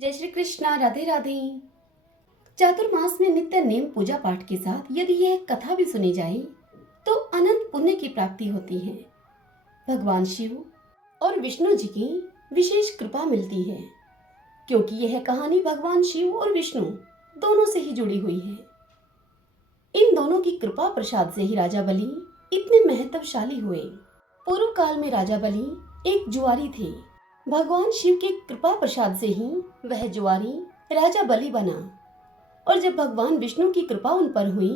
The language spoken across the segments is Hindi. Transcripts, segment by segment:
जय श्री कृष्णा। राधे राधे। चातुर्मास में नित्य नेम पूजा पाठ के साथ यदि यह कथा भी सुनी जाए तो अनंत पुण्य की प्राप्ति होती है। भगवान शिव और विष्णु जी की विशेष कृपा मिलती है, क्योंकि यह कहानी भगवान शिव और विष्णु दोनों से ही जुड़ी हुई है। इन दोनों की कृपा प्रसाद से ही राजा बलि इतने महत्वशाली हुए। पूर्व काल में राजा बलि एक जुआरी थे। भगवान शिव के कृपा प्रसाद से ही वह जुआरी राजा बलि बना, और जब भगवान विष्णु की कृपा उन पर हुई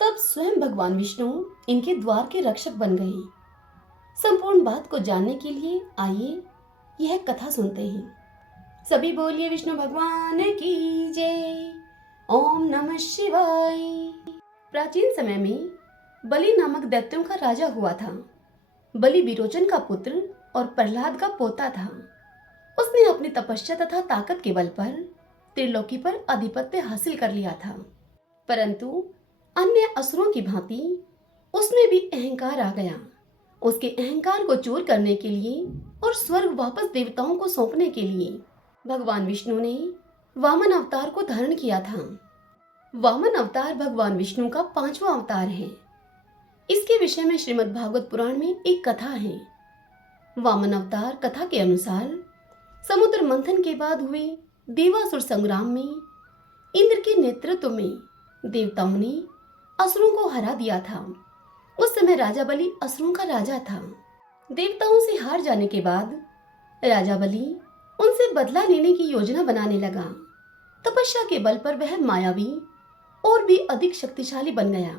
तब स्वयं भगवान विष्णु इनके द्वार के रक्षक बन गए। संपूर्ण बात को जानने के लिए आइए यह कथा सुनते हैं। सभी बोलिए विष्णु भगवान की जय। ओम नमः शिवाय। प्राचीन समय में बलि नामक दैत्यों का राजा हुआ था। बलि विरोचन का पुत्र और प्रहलाद का पोता था। उसने अपनी तपस्या तथा ताकत के बल पर त्रिलोकी पर आधिपत्य हासिल कर लिया था, परंतु अन्य असुरों की भांति उसमें भी अहंकार आ गया। उसके अहंकार को चूर करने के लिए और स्वर्ग वापस देवताओं को सौंपने के लिए भगवान विष्णु ने वामन अवतार को धारण किया था। वामन अवतार भगवान विष्णु का 5वां अवतार है। इसके विषय में श्रीमद् भागवत पुराण में एक कथा है। वामन अवतार कथा के अनुसार समुद्र मंथन के बाद हुए देवासुर संग्राम में इंद्र के नेतृत्व में देवताओं ने असुरों को हरा दिया था। उस समय राजा बलि असुरों का राजा था। देवताओं से हार जाने के बाद राजा बलि उनसे बदला लेने की योजना बनाने लगा। तपस्या के बल पर वह मायावी और भी अधिक शक्तिशाली बन गया।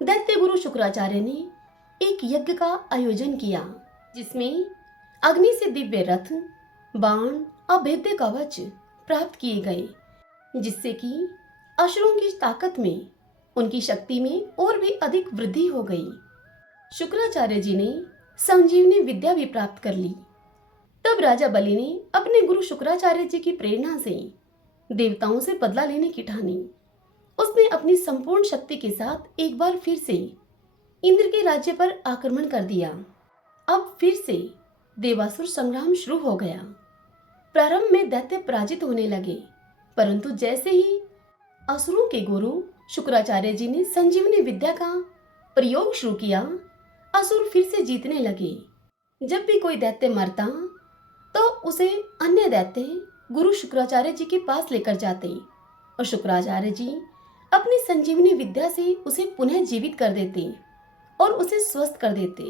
दैत्य गुरु शुक्राचार्य ने एक यज्ञ का आयोजन किया, जिसमें अग्नि से दिव्य रथ, बाण, अभेद्य कवच प्राप्त किए गए, जिससे कि असुरों की ताकत में, उनकी शक्ति में और भी अधिक वृद्धि हो गई। शुक्राचार्य जी ने संजीवनी विद्या भी प्राप्त कर ली। तब राजा बलि ने अपने गुरु शुक्राचार्य जी की प्रेरणा से देवताओं से बदला लेने की ठानी। उसने अपनी संपूर्ण शक्ति के साथ एक बार फिर से इंद्र के राज्य पर आक्रमण कर दिया। अब फिर से देवासुर संग्राम शुरू हो गया। प्रारंभ में दैत्य पराजित होने लगे, परंतु जैसे ही असुरों के गुरु शुक्राचार्य जी ने संजीवनी विद्या का प्रयोग शुरू किया, असुर फिर से जीतने लगे। जब भी कोई दैत्य मरता तो उसे अन्य दैत्य गुरु शुक्राचार्य जी के पास लेकर जाते और शुक्राचार्य जी अपनी संजीवनी विद्या से उसे पुनः जीवित कर देते और उसे स्वस्थ कर देते।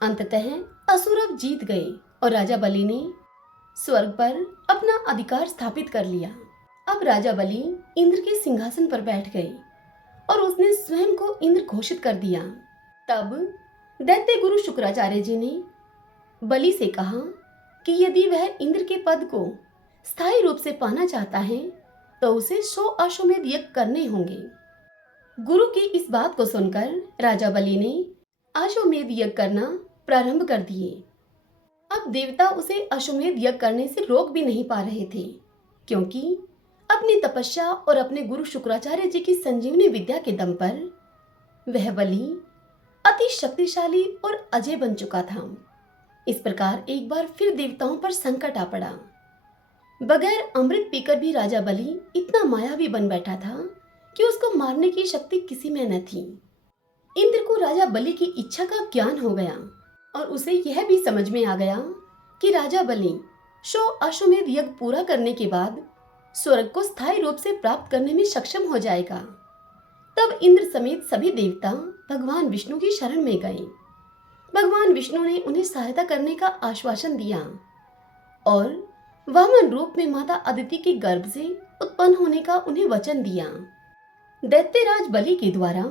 अंततः असुर अब जीत गए और राजा बलि ने स्वर्ग पर अपना अधिकार स्थापित कर लिया। अब राजा बलि इंद्र के सिंहासन पर बैठ गए और उसने स्वयं को इंद्र घोषित कर दिया। तब दैत्य गुरु शुक्राचार्य जी ने बलि से कहा कि यदि वह इंद्र के पद को स्थायी रूप से पाना चाहता है तो उसे 100 अश्वमेध यज्ञ करने होंगे। गुरु की इस बात को सुनकर राजा बलि ने अश्वमेध यज्ञ करना प्रारंभ कर दिए। अब देवता उसे अश्वमेध यज्ञ करने से रोक भी नहीं पा रहे थे, क्योंकि अपनी तपस्या और अपने गुरु शुक्राचार्य जी की संजीवनी विद्या के दम पर वह बलि अति शक्तिशाली और अजय बन चुका था। इस प्रकार एक बार फिर देवताओं पर संकट आ पड़ा। बगैर अमृत पीकर भी राजा बलि इतना मायावी बन बैठा था कि उसको मारने की शक्ति किसी में न थी। इंद्र को राजा बलि की इच्छा का ज्ञान हो गया और उसे यह भी समझ में आ गया कि राजा बलि 100 अश्वमेध यज्ञ पूरा करने के बाद स्वर्ग को स्थायी रूप से प्राप्त करने में सक्षम हो जाएगा। तब इंद्र समेत सभी देवता भगवान विष्णु की शरण में गए। भगवान विष्णु ने उन्हें सहायता करने का आश्वासन दिया और वामन रूप में माता अदिति के गर्भ से उत्पन्न होने का उन्हें वचन दिया। दैत्यराज बलि के द्वारा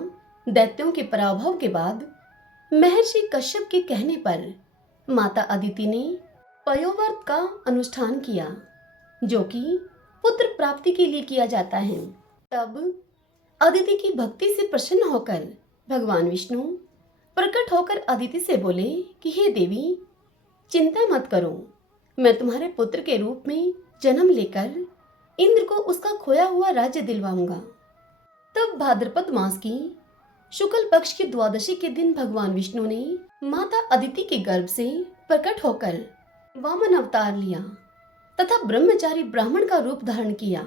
दैत्यों के पराभव के बाद महर्षि कश्यप के कहने पर माता अदिति ने पयोव्रत का अनुष्ठान किया, जो कि पुत्र प्राप्ति के लिए किया जाता है। तब अदिति की भक्ति से प्रसन्न होकर भगवान विष्णु प्रकट होकर अदिति से बोले कि हे देवी, चिंता मत करो, मैं तुम्हारे पुत्र के रूप में जन्म लेकर इंद्र को उसका खोया हुआ राज्य दिलवाऊंगा। तब भाद्रपद मास की शुक्ल पक्ष की द्वादशी के दिन भगवान विष्णु ने माता अदिति के गर्भ से प्रकट होकर वामन अवतार लिया तथा ब्रह्मचारी ब्राह्मण का रूप धारण किया।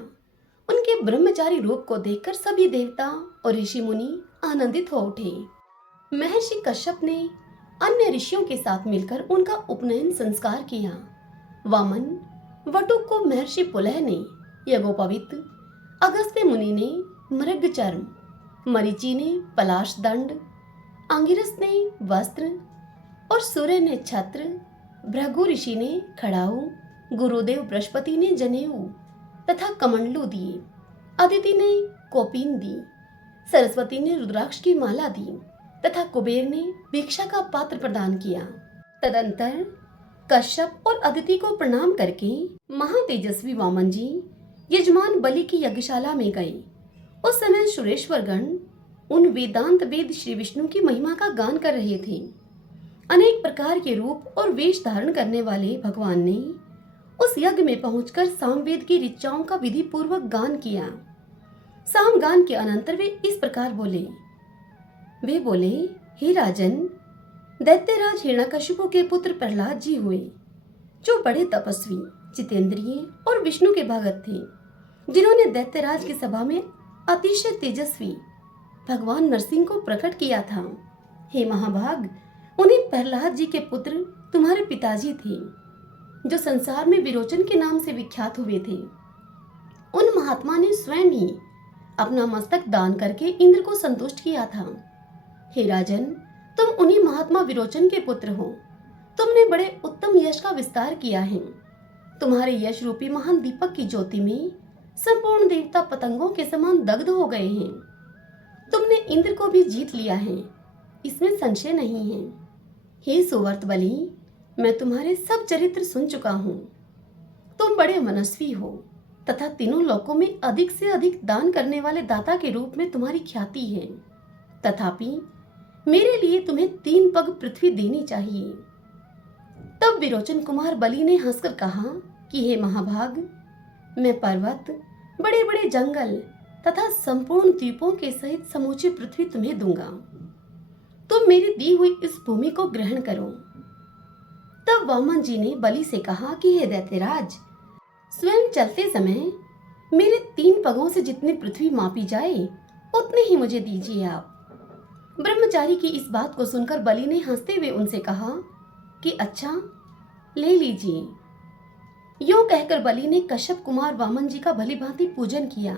उनके ब्रह्मचारी रूप को देखकर सभी देवता और ऋषि मुनि आनंदित हो उठे। महर्षि कश्यप ने अन्य ऋषियों के साथ मिलकर उनका उपनयन संस्कार किया। वामन वटुक को महर्षि पुलह ने यज्ञोपवीत, अगस्त्य मुनि ने मृगचर्म, मरीचि ने पलाश दंड, अंगिरस ने वस्त्र और सूर्य ने छत्र, भृगु ऋषि ने खड़ाऊ, गुरुदेव बृहस्पति ने जनेऊ तथा कमंडलू दिए, अदिति ने कोपीन दी, सरस्वती ने रुद्राक्ष की माला दी तथा कुबेर ने भिक्षा का पात्र प्रदान किया। तदंतर कश्यप और अदिति को प्रणाम करके महातेजस्वी वामन जी यजमान बलि की यज्ञशाला में गए। उस समय सुरेश्वर गण उन वेदांत वेद श्री विष्णु की महिमा का गान कर रहे थे। अनेक प्रकार के रूप और वेश धारण करने वाले भगवान ने उस यज्ञ में पहुंचकर सामवेद की ऋचाओं का विधि पूर्वक गान किया। साम गान के अनंतर वे इस प्रकार बोले। वे बोले, हे राजन, दैत्यराज हिरण्यकशिपु के पुत्र प्रहलाद जी हुए, जो बड़े तपस्वी, जितेंद्रिय और विष्णु के भगत थे, जिन्होंने दैत्यराज की सभा में अतिशय तेजस्वी भगवान नरसिंह को प्रकट किया था। हे महाभाग, उन्हीं प्रहलाद जी के पुत्र तुम्हारे पिताजी थे, जो संसार में विरोचन के नाम से विख्यात हुए थे। उन महात्मा ने स्वयं ही अपना मस्तक दान करके इंद्र को संतुष्ट किया था। हे राजन, तुम उन्हीं महात्मा विरोचन के पुत्र हो। तुमने बड़े उत्तम यश का विस्तार किया है। तुम्हारे यश रूपी महान दीपक की ज्योति में संपूर्ण देवता पतंगों के समान दग्ध हो गए हैं। तुमने इंद्र को भी जीत लिया है, इसमें संशय नहीं है। हे सुवर्त बलि, मैं तुम्हारे सब चरित्र सुन चुका हूँ। तुम बड़े मनस्वी हो तथा तीनों लोकों में अधिक से अधिक दान करने वाले दाता के रूप में तुम्हारी ख्याति है। तथापि मेरे लिए तुम्हें 3 पग पृथ्वी देनी चाहिए। तब विरोचन कुमार बलि ने हंसकर कहा कि हे महाभाग, मैं पर्वत, बड़े बड़े जंगल तथा संपूर्ण द्वीपों के सहित समूची पृथ्वी तुम्हें दूंगा। तुम मेरी दी हुई इस भूमि को ग्रहण करो। तब वामन जी ने बलि से कहा कि हे दैत्यराज, स्वयं चलते समय मेरे 3 पगों से जितनी पृथ्वी मापी जाए उतनी ही मुझे दीजिए आप। ब्रह्मचारी की इस बात को सुनकर बलि ने हंसते हुए उनसे कहा कि अच्छा, ले लीजिए। यूं कहकर बलि ने कश्यप कुमार वामन जी का भली भांति पूजन किया।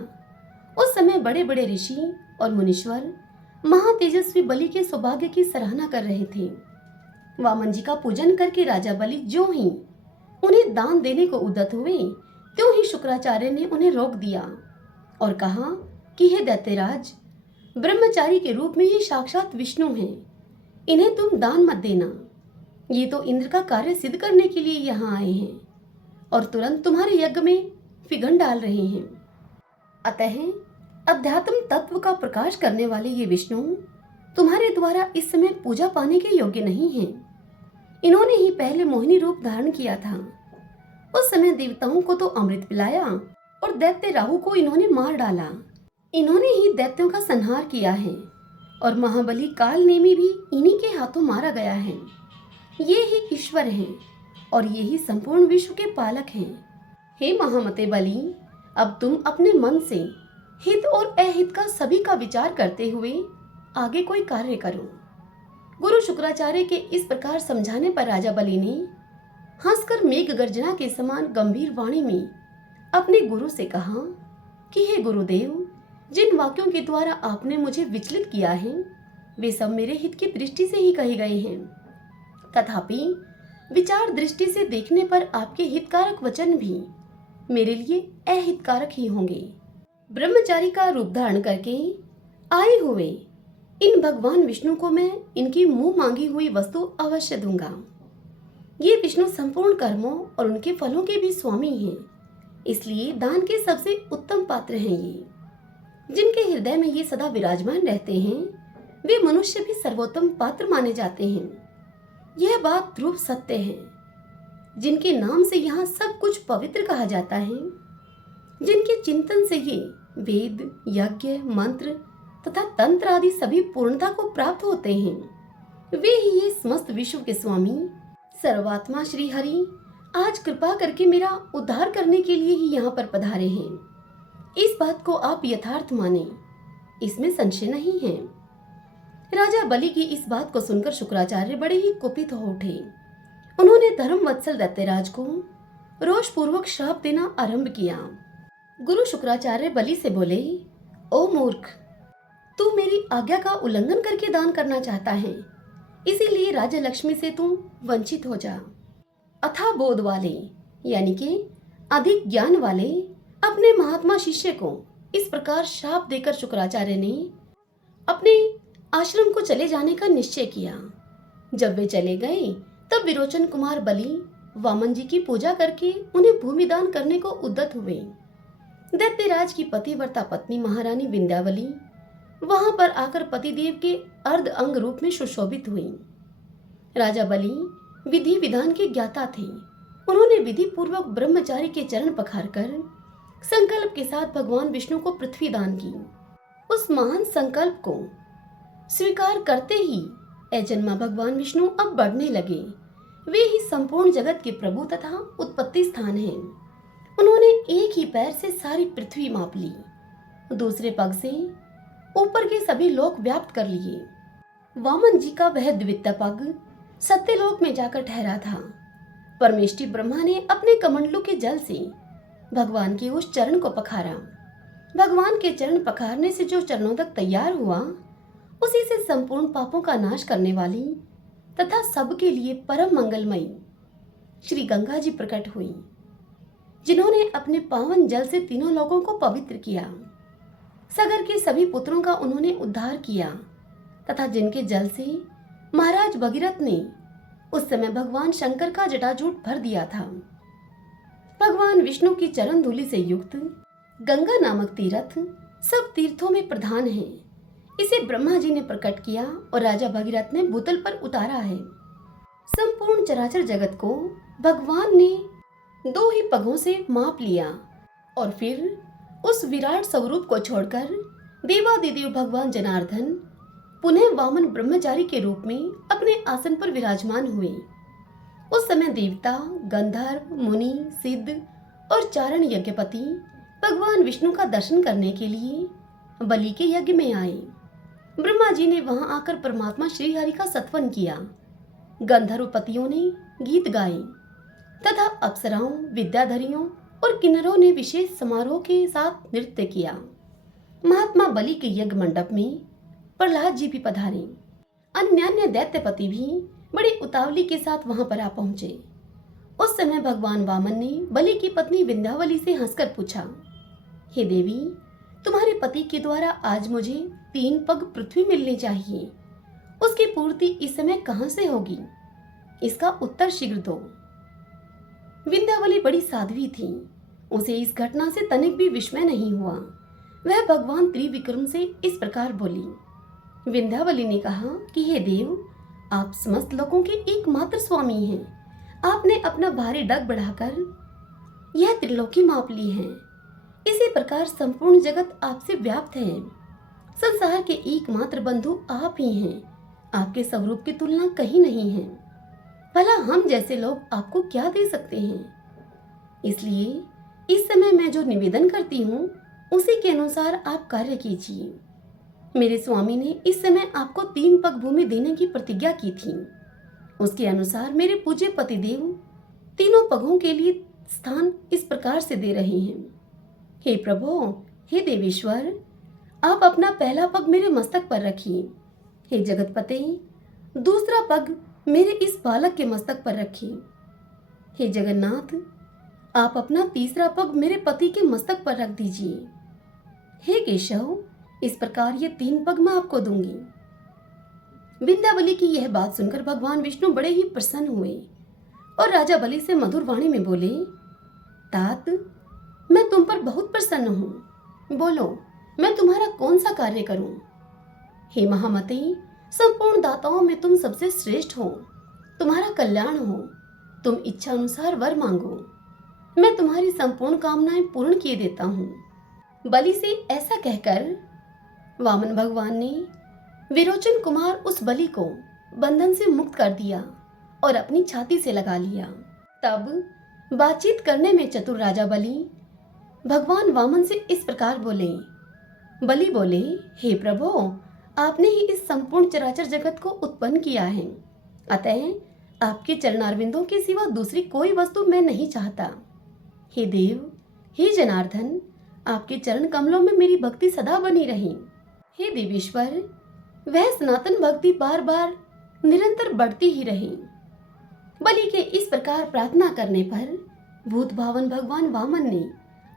उस समय बड़े बड़े ऋषि और मुनीश्वर महातेजस्वी बलि के सौभाग्य की सराहना कर रहे थे। वामन जी का पूजन करके राजा बलि ज्यों ही उन्हें दान देने को उद्यत हुए, त्यों ही शुक्राचार्य ने उन्हें रोक दिया और कहा कि हे दैत्यराज, ब्रह्मचारी के रूप में ये साक्षात विष्णु हैं, इन्हें तुम दान मत देना। ये तो इंद्र का कार्य सिद्ध करने के लिए यहाँ आए हैं और तुरंत तुम्हारे यज्ञ में विघ्न डाल रहे हैं। अतः अध्यात्म तत्व का प्रकाश करने वाले ये विष्णु तुम्हारे द्वारा इस समय पूजा पाने के योग्य नहीं हैं। इन्होंने ही पहले मोहिनी रूप धारण किया था। उस समय देवताओं को तो अमृत पिलाया और दैत्य राहु को इन्होंने मार डाला। इन्होंने ही दैत्यों का संहार किया है और महाबली काल नेमी भी इन्हीं के हाथों मारा गया है। ये ही ईश्वर हैं और ये ही संपूर्ण विश्व के पालक हैं। हे महामते बलि, अब तुम अपने मन से हित और अहित का सभी का विचार करते हुए आगे कोई कार्य करो। गुरु शुक्राचार्य के इस प्रकार समझाने पर राजा बलि ने हंसकर मेघ गर्जना के समान गंभीर वाणी में अपने गुरु से कहा कि हे गुरुदेव, जिन वाक्यों के द्वारा आपने मुझे विचलित किया है वे सब मेरे हित की दृष्टि से ही कहे गए हैं। तथापि विचार दृष्टि से देखने पर आपके हितकारक वचन भी मेरे लिए अहितकारक ही होंगे। ब्रह्मचारी का रूप धारण करके आए हुए इन भगवान विष्णु को मैं इनकी मुंह मांगी हुई वस्तु अवश्य दूंगा। ये विष्णु संपूर्ण कर्मों और उनके फलों के भी स्वामी हैं, इसलिए दान के सबसे उत्तम पात्र हैं। ये जिनके हृदय में ये सदा विराजमान रहते हैं वे मनुष्य भी सर्वोत्तम पात्र माने जाते हैं। यह बात ध्रुव सत्य है। जिनके नाम से यहाँ सब कुछ पवित्र कहा जाता है, जिनके चिंतन से ये वेद, यज्ञ, मंत्र तथा तंत्र आदि सभी पूर्णता को प्राप्त होते हैं, वे ही ये समस्त विश्व के स्वामी सर्वात्मा श्री हरि आज कृपा करके मेरा उद्धार करने के लिए ही यहाँ पर पधारे हैं। इस बात को आप यथार्थ माने, इसमें संशय नहीं है। राजा बलि की इस बात को सुनकर शुक्राचार्य बड़े ही कुपित हो उठे। उन्होंने धर्म वत्सल दैत्यराज को रोषपूर्वक श्राप देना आरंभ किया। गुरु शुक्राचार्य बलि से बोले, ओ मूर्ख, तू मेरी आज्ञा का उल्लंघन करके दान करना चाहता है, इसीलिए राज्य लक्ष्मी से तू वंचित हो जा। अथाह बोध वाले यानी कि अधिक ज्ञान वाले अपने महात्मा शिष्य को इस प्रकार श्राप देकर शुक्राचार्य ने अपने आश्रम को चले जाने का निश्चय किया। जब वे चले गए तब विरोचन कुमार बलि वामन जी की पूजा करके उन्हें भूमि दान करने को उद्यत हुए। दैत्यराज की पतिव्रता पत्नी महारानी विंध्यावली वहां पर आकर पतिदेव के अर्ध अंग रूप में सुशोभित हुई। राजा बलि विधि विधान के ज्ञाता थे। उन्होंने विधि पूर्वक ब्रह्मचारी के चरण पखारकर संकल्प के साथ भगवान विष्णु को पृथ्वी दान की। उस महान संकल्प को स्वीकार करते ही अजन्मा भगवान विष्णु अब बढ़ने लगे। वे ही संपूर्ण जगत के प्रभु तथा उत्पत्ति स्थान हैं। उन्होंने एक ही पैर से सारी पृथ्वी माप ली, दूसरे पग से ऊपर के सभी लोक व्याप्त कर लिए। वामन जी का वह द्वितीय पग सत्यलोक में जाकर ठहरा था। परमेष्टि ब्रह्मा ने अपने कमंडलों के जल से भगवान के उस चरण को पखारा। भगवान के चरण पखारने से जो चरणोदक तैयार हुआ, उसी से संपूर्ण पापों का नाश करने वाली तथा सबके लिए परम मंगलमयी श्री गंगा जी प्रकट हुई, जिन्होंने अपने पावन जल से तीनों लोगों को पवित्र किया। सगर के सभी पुत्रों का उन्होंने उद्धार किया तथा जिनके जल से महाराज भगीरथ ने उस समय भगवान शंकर का जटाजूट भर दिया था। भगवान विष्णु की चरण धूलि से युक्त गंगा नामक तीर्थ सब तीर्थों में प्रधान है। इसे ब्रह्मा जी ने प्रकट किया और राजा भगीरथ ने भूतल पर उतारा है। संपूर्ण चराचर जगत को भगवान ने दो ही पगों से माप लिया और फिर उस विराट स्वरूप को छोड़कर देवादिदेव भगवान जनार्दन पुनः वामन ब्रह्मचारी के रूप में अपने आसन पर विराजमान हुए। उस समय देवता, गंधर्व, मुनि, सिद्ध और चारण यज्ञपति भगवान विष्णु का दर्शन करने के लिए बलि के यज्ञ में आए। ब्रह्मा जी ने वहां आकर परमात्मा श्री हरि का सत्वन किया। गंधर्व पतियों ने गीत गाए तथा अप्सराओं, विद्याधरियों और किन्नरों ने विशेष समारोह के साथ नृत्य किया। महात्मा बलि के यज्ञ मंडप में प्रहलाद जी भी पधारे। अन्य दैत्यपति भी बड़ी उतावली के साथ वहां पर आ पहुंचे। उस समय भगवान वामन ने बलि की पत्नी विंध्यावली से हंसकर पूछा, हे देवी, तुम्हारे पति के द्वारा आज मुझे 3 पग पृथ्वी मिलनी चाहिए, उसकी पूर्ति इस समय कहां से होगी? इसका उत्तर शीघ्र दो। विंध्यावली बड़ी साध्वी थी। उसे इस घटना से तनिक भी विस्मय नहीं हुआ। वह भगवान त्रिविक्रम से इस प्रकार बोली। विंध्यावली ने कहा कि हे देव, आप समस्त लोगों के एकमात्र स्वामी हैं। आपने अपना भारी डग बढ़ाकर यह त्रिलोकी माप ली है। इसी प्रकार संपूर्ण जगत आपसे व्याप्त है। संसार के एकमात्र बंधु आप ही हैं। आपके स्वरूप की तुलना कहीं नहीं है। भला हम जैसे लोग आपको क्या दे सकते हैं? इसलिए इस समय मैं जो निवेदन करती हूँ, उसी के अनुसार आप कार्य कीजिए। मेरे स्वामी ने इस समय आपको 3 पग भूमि देने की प्रतिज्ञा की थी। उसके अनुसार मेरे पूज्य पतिदेव तीनों पगों के लिए स्थान इस प्रकार से दे रहे हैं। हे प्रभु, हे देवेश्वर, आप अपना पहला पग मेरे मस्तक पर रखिए। हे जगतपते, दूसरा पग मेरे इस बालक के मस्तक पर रखिए। हे जगन्नाथ, आप अपना तीसरा पग मेरे पति के मस्तक पर रख दीजिए। हे केशव, इस प्रकार ये 3 पग मैं आपको दूंगी। विंध्यावली की यह बात सुनकर भगवान विष्णु बड़े ही प्रसन्न हुए और राजा बलि से मधुर वाणी में बोले, तात, मैं तुम पर बहुत प्रसन्न हूँ। बोलो, मैं तुम्हारा कौन सा कार्य करूं? हे महामते, संपूर्ण दाताओं में तुम सबसे श्रेष्ठ हो। तुम्हारा कल्याण हो। तुम इच्छा अनुसार वर मांगो। मैं तुम्हारी संपूर्ण कामनाएं पूर्ण किए देता हूँ। बलि से ऐसा कहकर वामन भगवान ने विरोचन कुमार उस बलि को बंधन से मुक्त कर दिया और अपनी छाती से लगा लिया। तब बातचीत करने में चतुर राजा बलि भगवान वामन से इस प्रकार बोले। बलि बोले, हे प्रभु, आपने ही इस संपूर्ण चराचर जगत को उत्पन्न किया है, अतः आपके चरणारविंदों के सिवा दूसरी कोई वस्तु मैं नहीं चाहता। हे देव, हे जनार्दन, आपके चरण कमलों में मेरी भक्ति सदा बनी रही। हे देवेश्वर, वह सनातन भक्ति बार बार निरंतर बढ़ती ही रही। बलि के इस प्रकार प्रार्थना करने पर भूत भावन भगवान वामन ने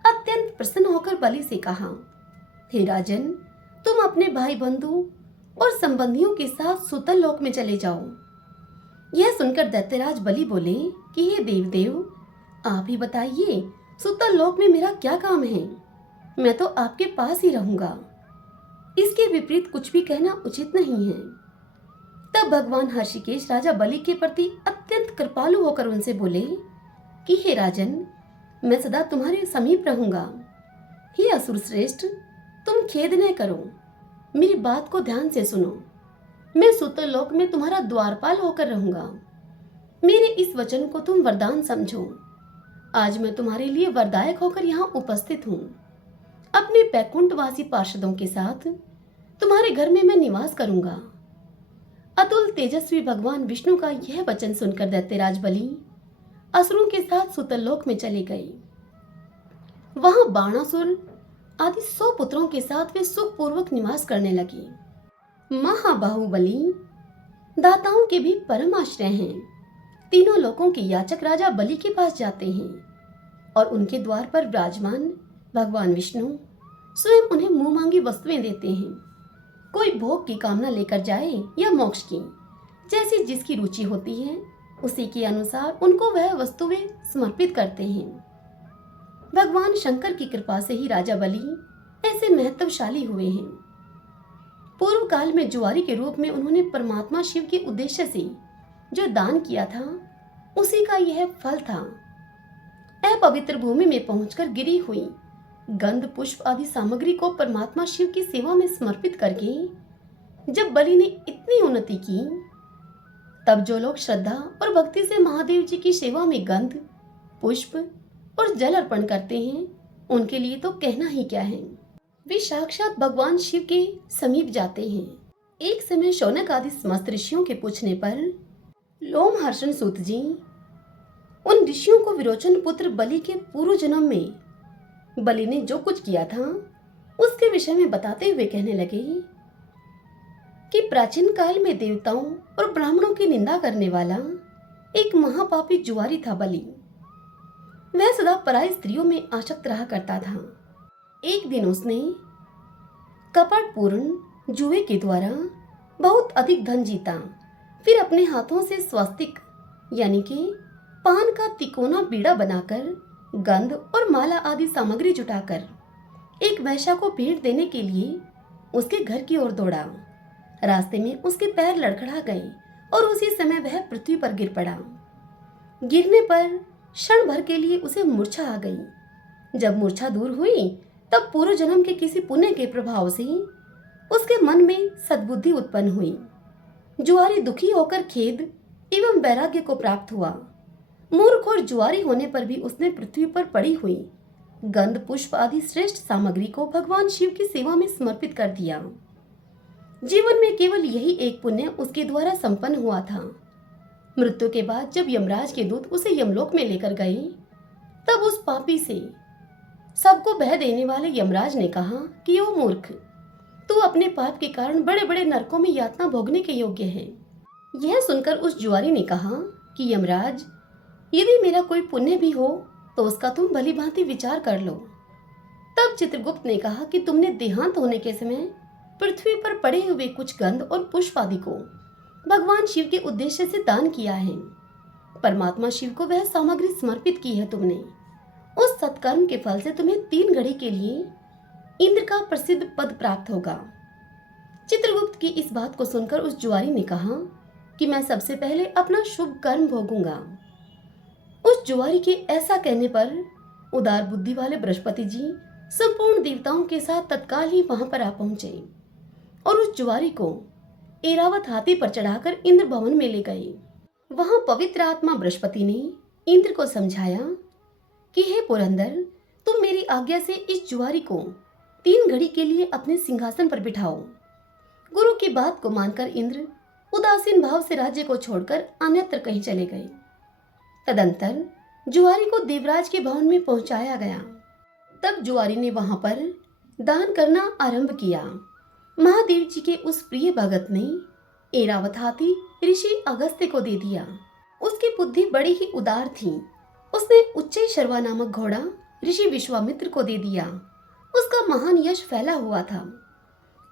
अत्यंत प्रसन्न होकर बलि से कहा, हे राजन, तुम अपने भाई बंधु और संबंधियों के साथ सुतल लोक में चले जाओ। यह सुनकर दैत्यराज बलि बोले कि हे देवदेव, आप ही बताइए, सुतल लोक में मेरा क्या काम है? मैं तो आपके पास ही रहूंगा। इसके विपरीत कुछ भी कहना उचित नहीं है। तब भगवान हर्षिकेश राजा बलि के प्रति अत्यंत कृपालु होकर उनसे बोले कि हे राजन, मैं सदा तुम्हारे समीप रहूंगा। हे असुर श्रेष्ठ, तुम खेद न करो, मेरी बात को ध्यान से सुनो। मैं सुतल लोक में तुम्हारा द्वारपाल होकर रहूंगा। मेरे इस वचन को तुम वरदान समझो। आज मैं तुम्हारे लिए वरदायक होकर यहाँ उपस्थित हूँ। अपने बैकुंठवासी पार्षदों के साथ तुम्हारे घर में मैं निवास करूंगा। अतुल तेजस्वी भगवान विष्णु का यह वचन सुनकर दैत्यराज बलि असुरों के साथ सुतल लोक में चले गए। वहां बाणासुर आदि 100 पुत्रों के साथ वे सुखपूर्वक निवास करने लगे। महाबाहुबली दाताओं के भी परम आश्रय हैं। तीनों लोकों के याचक राजा बलि के पास जाते हैं और उनके द्वार पर विराजमान भगवान विष्णु स्वयं उन्हें मुंह मांगी वस्तुएं देते हैं। कोई भोग की कामना लेकर जाए या मोक्ष की, जैसी जिसकी रुचि होती है उसी के अनुसार उनको वह वस्तुएं समर्पित करते हैं। भगवान शंकर की कृपा से ही राजा बलि ऐसे महत्वशाली हुए हैं। पूर्व काल में जुआरी के रूप में उन्होंने परमात्मा शिव के उद्देश्य से जो दान किया था, उसी का यह फल था। अपवित्र भूमि में पहुंचकर गिरी हुई गंध पुष्प आदि सामग्री को परमात्मा शिव की सेवा में समर्पित करके जब बलि ने इतनी उन्नति की, तब जो लोग श्रद्धा और भक्ति से महादेव जी की सेवा में गंध पुष्प और जल अर्पण करते हैं, उनके लिए तो कहना ही क्या है। वे साक्षात भगवान शिव के समीप जाते हैं। एक समय शौनक आदि समस्त ऋषियों के पूछने पर लोमहर्षण सूत जी उन ऋषियों को विरोचन पुत्र बलि के पूर्व जन्म में बलि ने जो कुछ किया था उसके विषय में बताते हुए कहने लगे कि प्राचीन काल में देवताओं और ब्राह्मणों की निंदा करने वाला एक महापापी जुआरी था बलि। वह सदा पराई स्त्रियों में आसक्त रहा करता था। एक दिन उसने कपटपूर्ण जुए के द्वारा बहुत अधिक धन जीता। फिर अपने हाथों से स्वस्तिक यानी कि पान का तिकोना बीड़ा बनाकर गंध और माला आदि सामग्री जुटाकर एक वैश्या को भेंट देने के लिए उसके घर की ओर दौड़ा। रास्ते में उसके पैर लड़खड़ा गए और उसी समय वह पृथ्वी पर गिर पड़ा। गिरने पर क्षण भर के लिए उसे मूर्छा आ गई। जब मूर्छा दूर हुई, तब पूर्व जन्म के किसी पुण्य के प्रभाव से उसके मन में सद्बुद्धि उत्पन्न हुई। जुआरी दुखी होकर खेद एवं वैराग्य को प्राप्त हुआ। मूर्ख और जुआरी होने पर भी उसने पृथ्वी पर पड़ी हुई गंध पुष्प आदि श्रेष्ठ सामग्री को भगवान शिव की सेवा में समर्पित कर दिया। जीवन में केवल यही एक पुण्य उसके द्वारा संपन्न हुआ था। मृत्यु के बाद जब यमराज के दूत उसे यमलोक में लेकर गए, तब उस पापी से सबको बह देने वाले यमराज ने कहा कि ओ मूर्ख, तू अपने पाप के कारण बड़े बड़े नरकों में यातना भोगने के योग्य है। यह सुनकर उस जुआरी ने कहा कि यमराज, यदि मेरा कोई पुण्य भी हो तो उसका तुम भली भांति विचार कर लो। तब चित्रगुप्त ने कहा कि तुमने देहांत होने के समय पृथ्वी पर पड़े हुए कुछ गंध और पुष्प आदि को भगवान शिव के उद्देश्य से दान किया है। परमात्मा शिव को वह सामग्री समर्पित की है तुमने। उस सत्कर्म के फल से तुम्हें 3 घड़ी के लिए इंद्र का प्रसिद्ध पद प्राप्त होगा। चित्रगुप्त की इस बात को सुनकर उस जुआरी ने कहा कि मैं सबसे पहले अपना शुभ कर्म भोगूंगा। उस जुआरी के ऐसा कहने पर उदार बुद्धि वाले बृहस्पति जी संपूर्ण देवताओं के साथ तत्काल ही वहां पर आ पहुंचे और उस जुआरी को एरावत हाथी पर चढ़ाकर इंद्र भवन में ले गए। वहां पवित्र आत्मा बृहस्पति ने इंद्र को समझाया कि हे पुरंदर, तुम मेरी आज्ञा से इस जुआरी को 3 घड़ी के लिए अपने सिंहासन पर बिठाओ। गुरु की बात को मानकर इंद्र उदासीन भाव से राज्य को छोड़कर अन्यत्र कहीं चले गए। तदंतर जुआरी को देवराज के भवन में पहुंचाया गया। तब जुआरी ने वहां पर दान करना आरंभ किया। महादेव जी के उस प्रिय भगत ने एरावत हाथी ऋषि अगस्त्य को दे दिया। उसकी बुद्धि बड़ी ही उदार थी। उसने उच्चई शर्वा नामक घोड़ा ऋषि विश्वामित्र को दे दिया। उसका महान यश फैला हुआ था।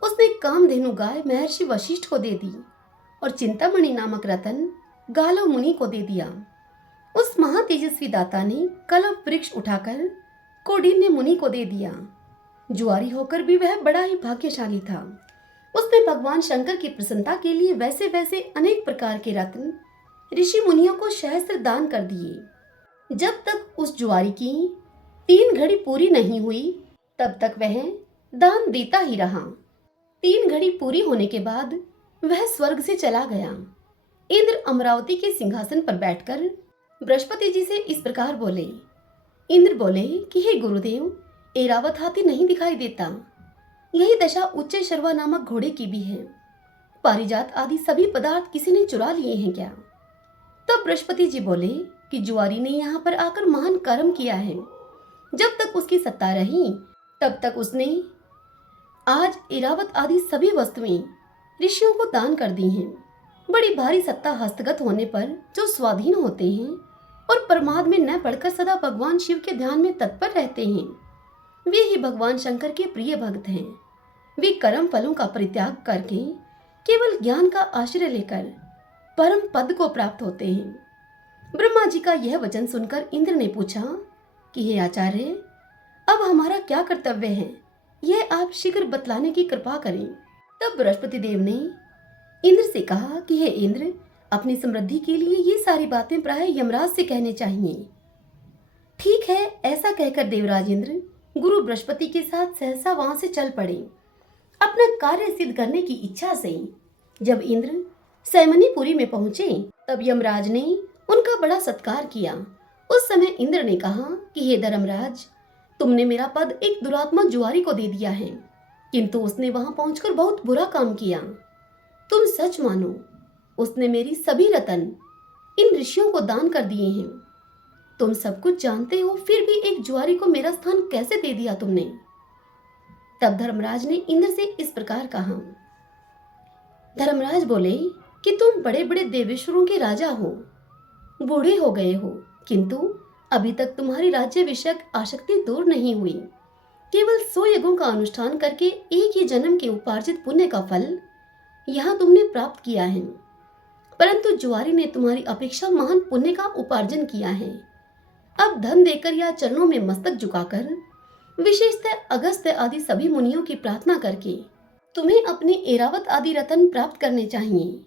उसने कामधेनु गाय महर्षि वशिष्ठ को दे दी और चिंतामणि नामक रतन गालव मुनि को दे दिया। उस महातेजस्वी दाता ने कलव वृक्ष उठाकर कौंडिन्य मुनि को दे दिया। जुआरी होकर भी वह बड़ा ही भाग्यशाली था। उसने भगवान शंकर की प्रसन्नता के लिए वैसे वैसे अनेक प्रकार के रत्न ऋषि मुनियों को सहस्त्र दान कर दिए। जब तक उस जुआरी की 3 घड़ी पूरी नहीं हुई तब तक वह दान देता ही रहा। 3 घड़ी पूरी होने के बाद वह स्वर्ग से चला गया। इंद्र अमरावती के सिंहासन पर बैठकर बृहस्पति जी से इस प्रकार बोले। इंद्र बोले कि हे गुरुदेव, एरावत हाथी नहीं दिखाई देता। यही दशा उच्च शर्वा नामक घोड़े की भी है। पारिजात आदि सभी पदार्थ किसी ने चुरा लिए हैं क्या? तब बृहस्पति जी बोले कि जुआरी ने यहाँ पर आकर महान कर्म किया है। जब तक उसकी सत्ता रही तब तक उसने आज एरावत आदि सभी वस्तुएं ऋषियों को दान कर दी हैं। बड़ी भारी सत्ता हस्तगत होने पर जो स्वाधीन होते हैं और प्रमाद में न पड़कर सदा भगवान शिव के ध्यान में तत्पर रहते हैं, वे ही भगवान शंकर के प्रिय भक्त हैं। वे कर्म फलों का परित्याग करके केवल ज्ञान का आश्रय लेकर परम पद को प्राप्त होते हैं। ब्रह्मा जी का यह वचन सुनकर इंद्र ने पूछा कि हे आचार्य, अब हमारा क्या कर्तव्य है, यह आप शीघ्र बतलाने की कृपा करें। तब बृहस्पति देव ने इंद्र से कहा कि हे इंद्र, अपनी समृद्धि के लिए ये सारी बातें प्राय यमराज से कहने चाहिए। ठीक है, ऐसा कहकर देवराज इंद्र गुरु बृहस्पति के साथ सहसा वहां से चल पड़े। अपना कार्य सिद्ध करने की इच्छा से जब इंद्र सैमनीपुरी में पहुंचे तब यमराज ने उनका बड़ा सत्कार किया। उस समय इंद्र ने कहा कि हे धर्मराज, तुमने मेरा पद एक दुरात्मा जुआरी को दे दिया है, किंतु उसने वहां पहुंचकर बहुत बुरा काम किया। तुम सच मानो, उसने मेरी सभी रतन इन ऋषियों को दान कर दिए हैं। तुम सब कुछ जानते हो, फिर भी एक जुआरी को मेरा स्थान कैसे दे दिया तुमने? तब धर्मराज ने इंद्र से इस प्रकार कहा। धर्मराज बोले कि तुम बड़े बड़े देवेश्वरों के राजा हो, बूढ़े हो गए हो, किंतु अभी तक तुम्हारी राज्य विषयक आसक्ति दूर नहीं हुई। केवल 100 यज्ञों का अनुष्ठान करके एक ही जन्म के उपार्जित पुण्य का फल यहाँ तुमने प्राप्त किया है, परंतु जुआरी ने तुम्हारी अपेक्षा महान पुण्य का उपार्जन किया है। अब धन देकर या चरणों में मस्तक झुकाकर, विशेषतः अगस्त्य आदि सभी मुनियों की प्रार्थना करके तुम्हें अपने एरावत आदि रतन प्राप्त करने चाहिए।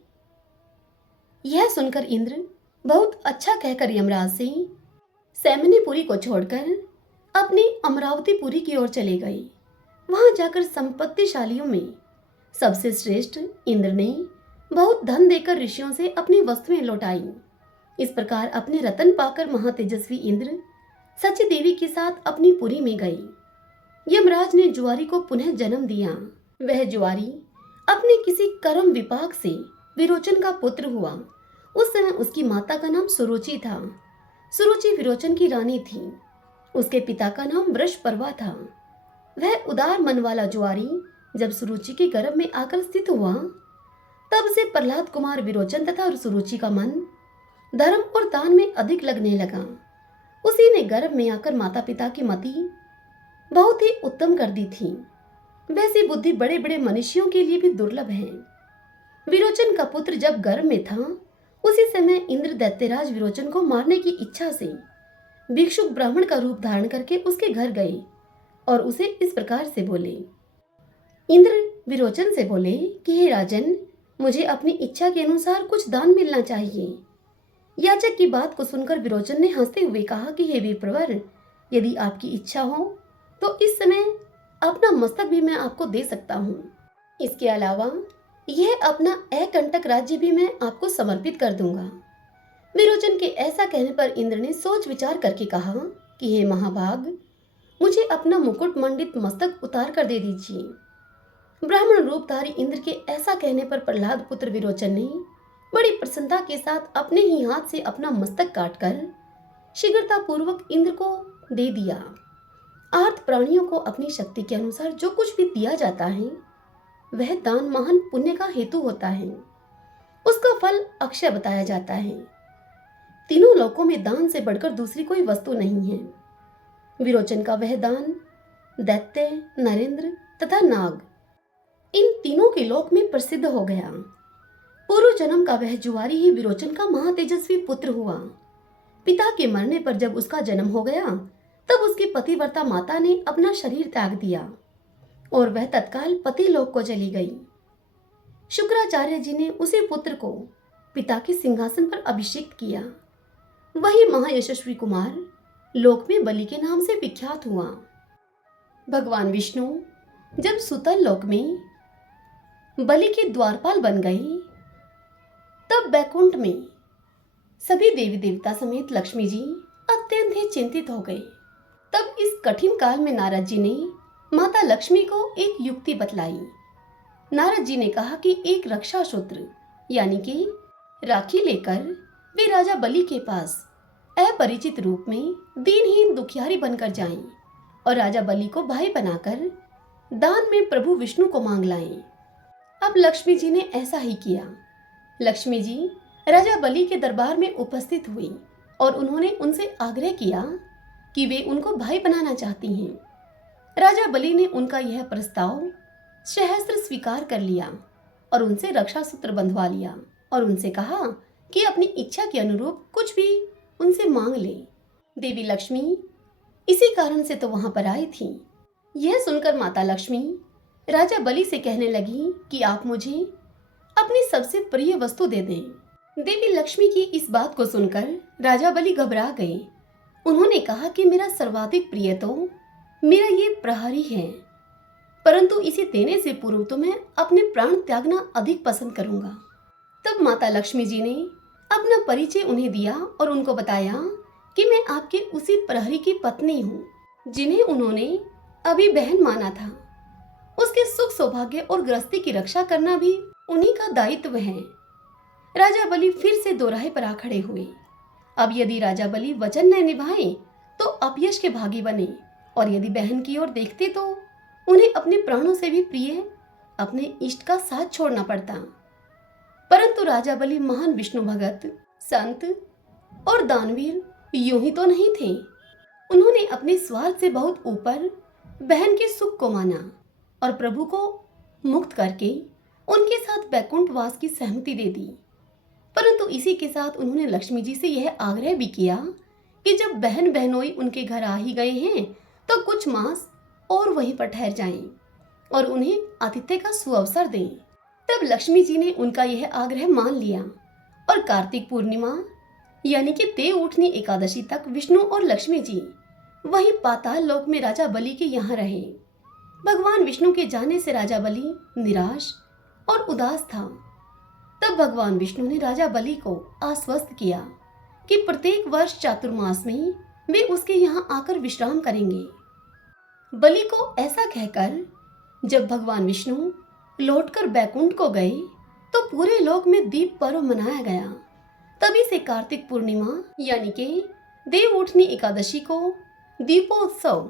यह सुनकर इंद्र बहुत अच्छा कहकर यमराज से सैमनीपुरी को छोड़कर अपनी अमरावतीपुरी की ओर चले गए। वहां जाकर संपत्तिशालियों में सबसे श्रेष्ठ इंद्र ने बहुत धन देकर ऋषियों से अपनी वस्तुएं लौटाई। इस प्रकार अपने रतन पाकर महातेजस्वी इंद्र सची देवी के साथ अपनी पुरी में गए। यमराज ने जुआरी को पुनः जन्म दिया। वह जुआरी अपने किसी कर्म विपाक से विरोचन का पुत्र हुआ। उस समय उसकी माता का नाम सुरुचि था। सुरुचि विरोचन की रानी थी। उसके पिता का नाम वृषपर्वा था। वह उदार मन वाला जुआरी जब सुरुचि के गर्भ में आकर स्थित हुआ, तब से प्रहलाद कुमार विरोचन तथा सुरुचि का मन धर्म और दान में अधिक लगने लगा। उसी ने गर्भ में आकर माता पिता की मति बहुत ही उत्तम कर दी थी। वैसी बुद्धि बड़े बड़े मनुष्यों के लिए भी दुर्लभ है। विरोचन का पुत्र जब गर्भ में था, उसी समय इंद्र दैत्यराज विरोचन को मारने की इच्छा से भिक्षुक ब्राह्मण का रूप धारण करके उसके घर गए और उसे इस प्रकार से बोले। इंद्र विरोचन से बोले कि हे राजन, मुझे अपनी इच्छा के अनुसार कुछ दान मिलना चाहिए। याचक की बात को सुनकर विरोचन ने हंसते हुए कहा कि हे वीरप्रवर, यदि आपकी इच्छा हो तो इस समय अपना मस्तक भी मैं आपको दे सकता हूँ। इसके अलावा यह अपना अकंटक राज्य भी मैं आपको समर्पित कर दूंगा। विरोचन के ऐसा कहने पर इंद्र ने सोच विचार करके कहा कि कि हे महाभाग, मुझे अपना मुकुट मंडित मस्तक उतार कर दे दीजिए। ब्राह्मण रूपधारी इंद्र के ऐसा कहने पर प्रहलाद पुत्र विरोचन ने बड़ी प्रसन्नता के साथ अपने ही हाथ से अपना मस्तक काटकर शीघ्रता पूर्वक इंद्र को दे दिया। आर्त प्राणियों को अपनी शक्ति के अनुसार जो कुछ भी दिया जाता है वह दान महान पुण्य का हेतु होता है। उसका फल अक्षय बताया जाता है। तीनों लोकों में दान से बढ़कर दूसरी कोई वस्तु नहीं है। विरोचन का वह दान दैत्य, नरेंद्र तथा नाग, इन तीनों के लोक में प्रसिद्ध हो गया। पूर्व जन्म का वह जुआरी ही विरोचन का महातेजस्वी पुत्र हुआ। पिता के मरने पर जब उसका जन्म हो गया तब उसकी पतिव्रता माता ने अपना शरीर त्याग दिया और वह तत्काल पति लोक को चली गई। शुक्राचार्य जी ने उसी पुत्र को पिता के सिंहासन पर अभिषेक किया। वही महायशस्वी कुमार लोक में बलि के नाम से विख्यात हुआ। भगवान विष्णु जब सुतल लोक में बलि के द्वारपाल बन गए तब बैकुंठ में सभी देवी देवता समेत लक्ष्मी जी अत्यंत ही चिंतित हो गए। तब इस कठिन काल में नारद जी ने माता लक्ष्मी को एक युक्ति बतलाई। नारद जी ने कहा कि एक रक्षा सूत्र यानी कि राखी लेकर वे राजा बलि के पास अपरिचित रूप में दीनहीन दुखियारी बनकर जाएं और राजा बलि को भाई बनाकर दान में प्रभु विष्णु को मांग लाएं। अब लक्ष्मी जी ने ऐसा ही किया। लक्ष्मी जी राजा बलि के दरबार में उपस्थित हुई और उन्होंने उनसे आग्रह किया कि वे उनको भाई बनाना चाहती हैं। राजा बलि ने उनका यह प्रस्ताव सहस्त्र स्वीकार कर लिया और उनसे रक्षा सूत्र बंधवा लिया और उनसे कहा कि अपनी इच्छा के अनुरूप कुछ भी उनसे मांग ले। देवी लक्ष्मी इसी कारण से तो वहां पर आई थी। यह सुनकर माता लक्ष्मी राजा बलि से कहने लगी कि आप मुझे अपनी सबसे प्रिय वस्तु दे दें। देवी लक्ष्मी की इस बात को सुनकर राजा बलि घबरा गए। उन्होंने कहा कि मेरा सर्वाधिक प्रिय तो मेरा ये प्रहरी है, परंतु इसे देने से पूर्व तो मैं अपने प्राण त्यागना अधिक पसंद करूंगा। तब माता लक्ष्मी जी ने अपना परिचय उन्हें दिया और उनको बताया कि मैं आपके उसी प्रहरी की पत्नी हूँ जिन्हें उन्होंने अभी बहन माना था। उसके सुख सौभाग्य और गृहस्थी की रक्षा करना भी उन्हीं का दायित्व है। राजा बलि फिर से दोराहे पर आ खड़े हुए। अब यदि राजा बलि वचन न निभाए तो अपयश के भागी बने और यदि बहन की ओर देखते तो उन्हें अपने प्राणों से भी प्रिय अपने इष्ट का साथ छोड़ना पड़ता। परंतु राजा बलि महान विष्णु भगत, संत और दानवीर यूं ही तो नहीं थे। उन्होंने अपने स्वार्थ से बहुत ऊपर बहन के सुख को माना और प्रभु को मुक्त करके उनके साथ बैकुंठ वास की सहमति दे दी। परंतु इसी के साथ उन्होंने लक्ष्मी जी से यह आग्रह भी किया कि जब बहन बहनोई उनके घर आ ही गए हैं तो कुछ मास और वहीं पर ठहर जाएं और उन्हें आतिथ्य का सुअवसर दें। तब लक्ष्मी जी ने उनका यह आग्रह मान लिया और कार्तिक पूर्णिमा यानी कि देव उठनी एकादशी तक विष्णु और लक्ष्मी जी वहीं पाताल लोक में राजा बलि के यहाँ रहे। भगवान विष्णु के जाने से राजा बलि निराश और उदास था। तब भगवान विष्णु ने राजा बलि को आश्वस्त किया कि प्रत्येक वर्ष चातुर्मास में वे उसके यहाँ आकर विश्राम करेंगे। बलि को ऐसा कहकर जब भगवान विष्णु लौटकर बैकुंठ को गए तो पूरे लोक में दीप पर्व मनाया गया। तभी से कार्तिक पूर्णिमा यानी कि देव उठनी एकादशी को दीपोत्सव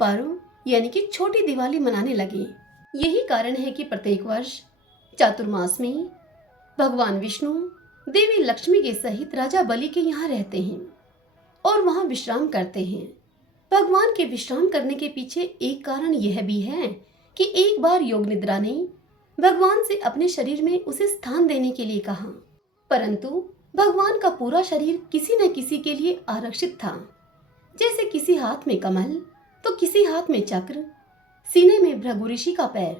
पर्व यानी कि छोटी दिवाली मनाने लगे। यही कारण है कि प्रत्येक वर्ष चातुर्मास में भगवान विष्णु देवी लक्ष्मी के सहित राजा बलि के यहाँ रहते हैं और वहाँ विश्राम करते हैं। भगवान के विश्राम करने के पीछे एक कारण यह भी है कि एक बार योग निद्रा ने भगवान से अपने शरीर में उसे स्थान देने के लिए कहा, परंतु भगवान का पूरा शरीर किसी न किसी के लिए आरक्षित था। जैसे किसी हाथ में कमल तो किसी हाथ में चक्र, सीने में भृगु ऋषि का पैर,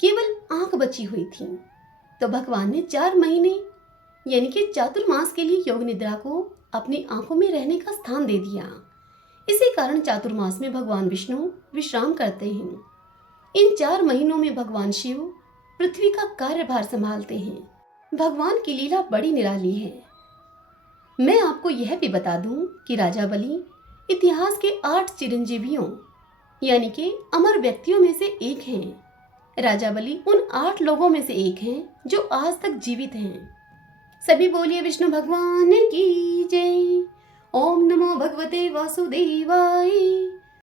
केवल आंख बची हुई थी। तो भगवान ने 4 महीने यानी कि चातुर्मास के लिए योग निद्रा को अपनी आंखों में रहने का स्थान दे दिया। इसी कारण चातुर्मास में भगवान विष्णु विश्राम करते हैं। इन 4 महीनों में भगवान शिव पृथ्वी का कार्यभार संभालते हैं। भगवान की लीला बड़ी निराली है। मैं आपको यह भी बता दूं कि राजा बलि इतिहास के 8 चिरंजीवियों यानी कि अमर व्यक्तियों में से एक हैं। राजा बलि उन 8 लोगों में से एक हैं जो आज तक जीवित हैं। सभी बोलिए विष्णु भगवान की जय। ओम नमो भगवते वासुदेवाय।